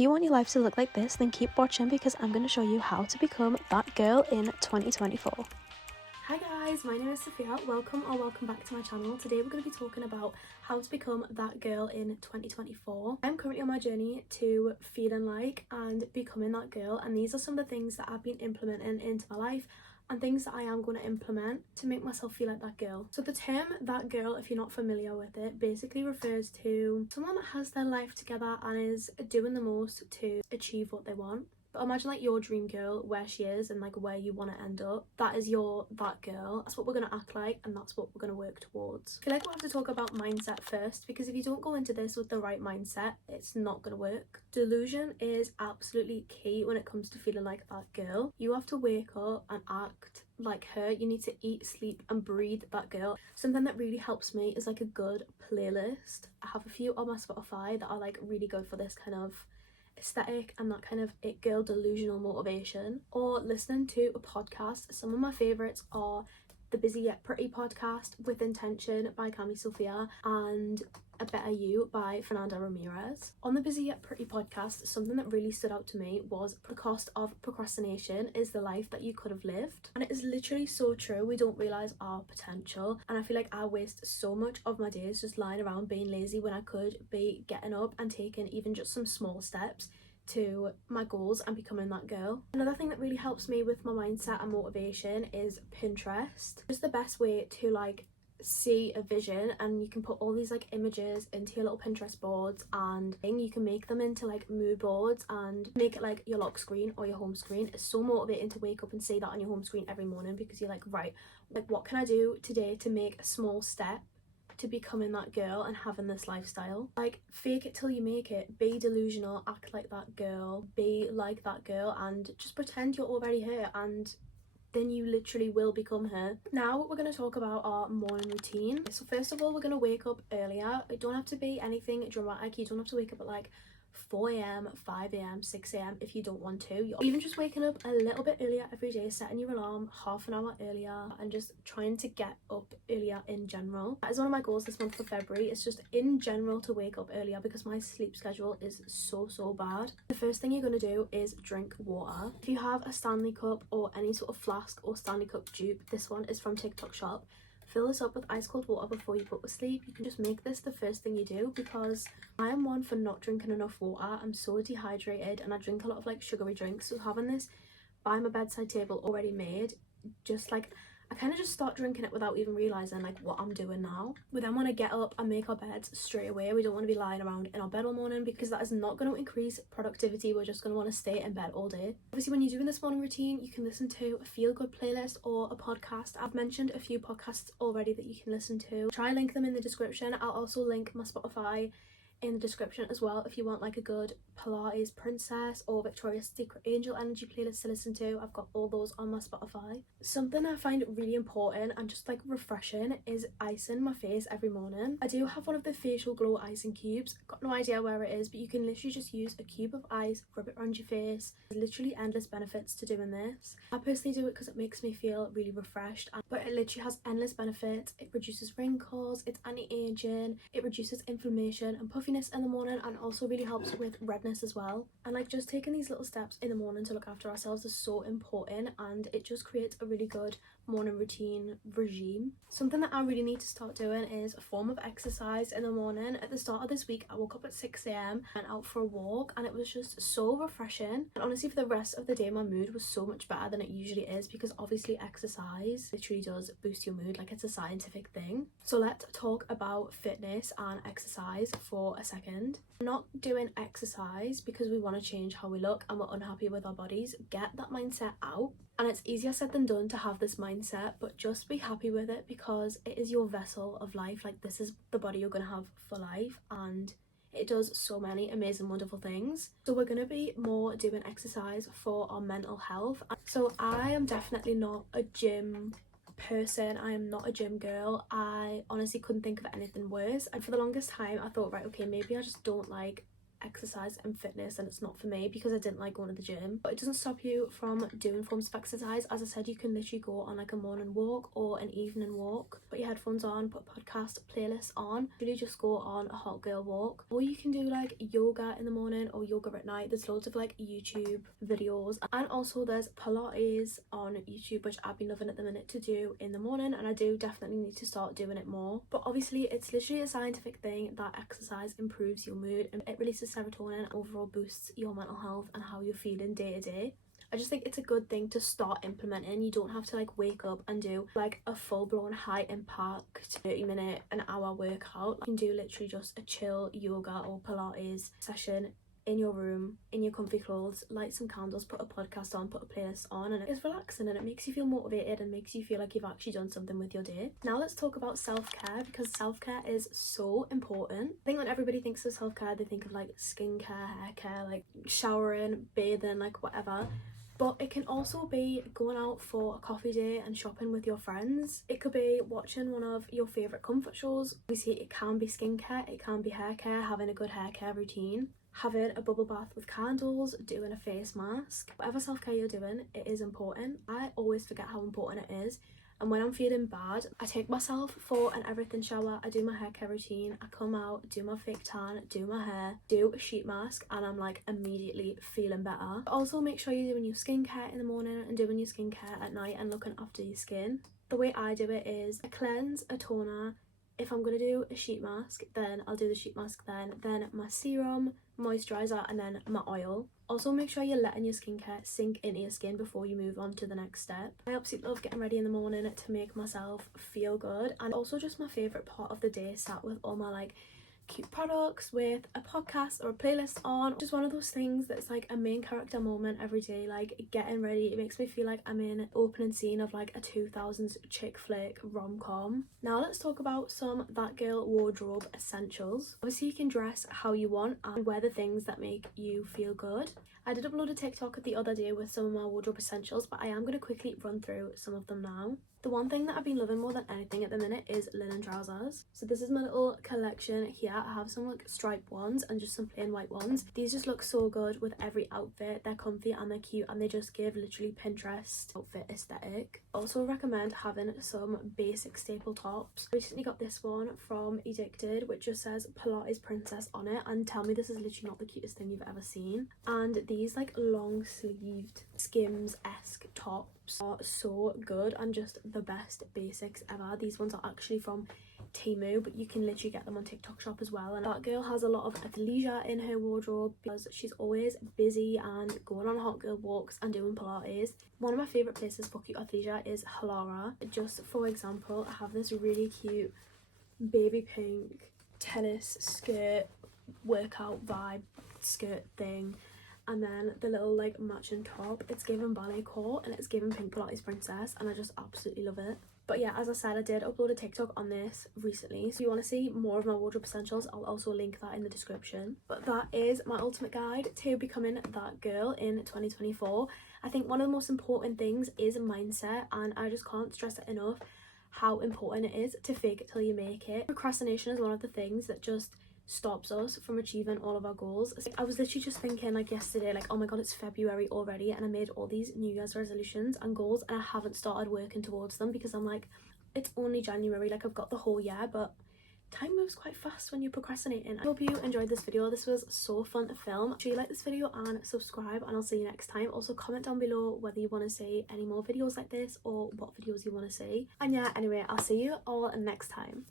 If you want your life to look like this, then keep watching because I'm going to show you how to become that girl in 2024. Hi guys, my name is Sophia. Welcome back to my channel. Today we're going to be talking about how to become that girl in 2024. I'm currently on my journey to feeling like and becoming that girl, and these are some of the things that I've been implementing into my life and things that I am going to implement to make myself feel like that girl. So the term that girl, if you're not familiar with it, basically refers to someone that has their life together and is doing the most to achieve what they want. But imagine like your dream girl, where she is and like where you want to end up. That is that girl. That's what we're going to act like, and that's what we're going to work towards. I feel like we'll have to talk about mindset first, because if you don't go into this with the right mindset, it's not going to work. Delusion is absolutely key when it comes to feeling like that girl. You have to wake up and act like her. You need to eat, sleep and breathe that girl. Something that really helps me is like a good playlist. I have a few on my Spotify that are like really good for this kind of aesthetic and that kind of it girl delusional motivation, or listening to a podcast. Some of my favorites are the Busy Yet Pretty podcast with Intention by Cami Sophia and A Better You by Fernanda Ramirez. On the Busy Yet Pretty podcast, something that really stood out to me was the cost of procrastination is the life that you could have lived. And it is literally so true. We don't realise our potential, and I feel like I waste so much of my days just lying around being lazy when I could be getting up and taking even just some small steps to my goals and becoming that girl. Another thing that really helps me with my mindset and motivation is Pinterest. Just the best way to like see a vision, and you can put all these like images into your little Pinterest boards, and you can make them into like mood boards and make it like your lock screen or your home screen. It's so motivating to wake up and see that on your home screen every morning, because you're like, right, like what can I do today to make a small step to becoming that girl and having this lifestyle. Like, fake it till you make it. Be delusional, act like that girl, be like that girl, and just pretend you're already her, and then you literally will become her. Now we're going to talk about our morning routine. So first of all, we're going to wake up earlier. It don't have to be anything dramatic. You don't have to wake up at like 4 a.m, 5 a.m, 6 a.m if you don't want to. You're even just waking up a little bit earlier every day, setting your alarm half an hour earlier, and just trying to get up earlier in general. That is one of my goals this month for February. It's just in general to wake up earlier, because my sleep schedule is so bad. The first thing you're going to do is drink water. If you have a Stanley cup or any sort of flask or Stanley cup dupe, this one is from TikTok Shop. Fill this up with ice cold water before you go to sleep. You can just make this the first thing you do, because I am one for not drinking enough water. I'm so dehydrated and I drink a lot of like sugary drinks, so having this by my bedside table already made, just like I kind of just start drinking it without even realising like what I'm doing now. We then want to get up and make our beds straight away. We don't want to be lying around in our bed all morning, because that is not going to increase productivity. We're just going to want to stay in bed all day. Obviously, when you're doing this morning routine, you can listen to a feel-good playlist or a podcast. I've mentioned a few podcasts already that you can listen to. Try link them in the description. I'll also link my Spotify in the description as well if you want like a good Pilates Princess or Victoria's Secret Angel energy playlist to listen to. I've got all those on my Spotify. Something I find really important and just like refreshing is icing my face every morning. I do have one of the facial glow icing cubes. Got no idea where it is, but you can literally just use a cube of ice, rub it around your face. There's literally endless benefits to doing this. I personally do it because it makes me feel really refreshed, but it literally has endless benefits. It reduces wrinkles, it's anti-aging, it reduces inflammation and puffiness in the morning, and also really helps with redness as well. And like just taking these little steps in the morning to look after ourselves is so important, and it just creates a really good morning routine regime. Something that I really need to start doing is a form of exercise in the morning. At the start of this week, I woke up at 6 a.m, went out for a walk, and it was just so refreshing. And honestly, for the rest of the day, my mood was so much better than it usually is, because obviously exercise literally does boost your mood. Like, it's a scientific thing. So let's talk about fitness and exercise for a second. We're not doing exercise because we want to change how we look and we're unhappy with our bodies. Get that mindset out. And it's easier said than done to have this mindset, but just be happy with it, because it is your vessel of life. Like, this is the body you're going to have for life, and it does so many amazing, wonderful things. So we're going to be more doing exercise for our mental health. So I am definitely not a gym person. I am not a gym girl. I honestly couldn't think of anything worse, and for the longest time I thought, right, okay, maybe I just don't like exercise and fitness, and it's not for me because I didn't like going to the gym. But it doesn't stop you from doing forms of exercise. As I said, you can literally go on like a morning walk or an evening walk, put your headphones on, put a podcast playlist on, really just go on a hot girl walk. Or you can do like yoga in the morning or yoga at night. There's loads of like YouTube videos, and also there's Pilates on YouTube, which I've been loving at the minute to do in the morning, and I do definitely need to start doing it more. But obviously it's literally a scientific thing that exercise improves your mood and it releases serotonin and overall boosts your mental health and how you're feeling day to day. I just think it's a good thing to start implementing. You don't have to like wake up and do like a full-blown high impact 30-minute, an hour workout. You can do literally just a chill yoga or Pilates session in your room, in your comfy clothes, light some candles, put a podcast on, put a playlist on, and it's relaxing and it makes you feel motivated and makes you feel like you've actually done something with your day. Now let's talk about self-care, because self-care is so important. I think when everybody thinks of self-care, they think of like skincare, hair care, like showering, bathing, like whatever. But it can also be going out for a coffee date and shopping with your friends. It could be watching one of your favourite comfort shows. Obviously it can be skincare, it can be hair care, having a good hair care routine, having a bubble bath with candles, doing a face mask. Whatever self-care you're doing, it is important. I always forget how important it is. And when I'm feeling bad, I take myself for an everything shower, I do my hair care routine, I come out, do my fake tan, do my hair, do a sheet mask, and I'm like immediately feeling better. Also make sure you're doing your skincare in the morning and doing your skincare at night and looking after your skin. The way I do it is a cleanse, a toner. If I'm going to do a sheet mask, then I'll do the sheet mask then my serum, moisturiser, and then my oil. Also make sure you're letting your skincare sink into your skin before you move on to the next step. I absolutely love getting ready in the morning to make myself feel good, and also just my favourite part of the day sat with all my like cute products with a podcast or a playlist on. Just one of those things that's like a main character moment every day, like getting ready. It makes me feel like I'm in an opening scene of like a 2000s chick flick rom-com. Now let's talk about some that girl wardrobe essentials. Obviously you can dress how you want and wear the things that make you feel good. I did upload a TikTok the other day with some of my wardrobe essentials, but I am going to quickly run through some of them now. The one thing that I've been loving more than anything at the minute is linen trousers. So this is my little collection here. I have some like striped ones and just some plain white ones. These just look so good with every outfit. They're comfy and they're cute and they just give literally Pinterest outfit aesthetic. Also recommend having some basic staple tops. Recently got this one from Edicted, which just says Pilates Princess on it, and tell me this is literally not the cutest thing you've ever seen. And these like long sleeved Skims-esque tops are so good and just the best basics ever. These ones are actually from Temu, but you can literally get them on TikTok shop as well. And that girl has a lot of athleisure in her wardrobe because she's always busy and going on hot girl walks and doing Pilates. One of my favourite places for cute athleisure is Halara. Just for example, I have this really cute baby pink tennis skirt, workout vibe skirt thing, and then the little like matching top. It's given ballet core and it's given pink Pilates princess, and I just absolutely love it. But yeah, as I said, I did upload a TikTok on this recently, so if you want to see more of my wardrobe essentials, I'll also link that in the description. But that is my ultimate guide to becoming that girl in 2024. I think one of the most important things is mindset, and I just can't stress it enough how important it is to fake it till you make it. Procrastination is one of the things that just stops us from achieving all of our goals. I was literally just thinking like yesterday, like, oh my god, it's February already and I made all these New Year's resolutions and goals and I haven't started working towards them because I'm like, it's only January, like I've got the whole year. But time moves quite fast when you're procrastinating. I hope you enjoyed this video. This was so fun to film. Make sure you like this video and subscribe, and I'll see you next time. Also comment down below whether you want to see any more videos like this or what videos you want to see. And yeah, anyway, I'll see you all next time.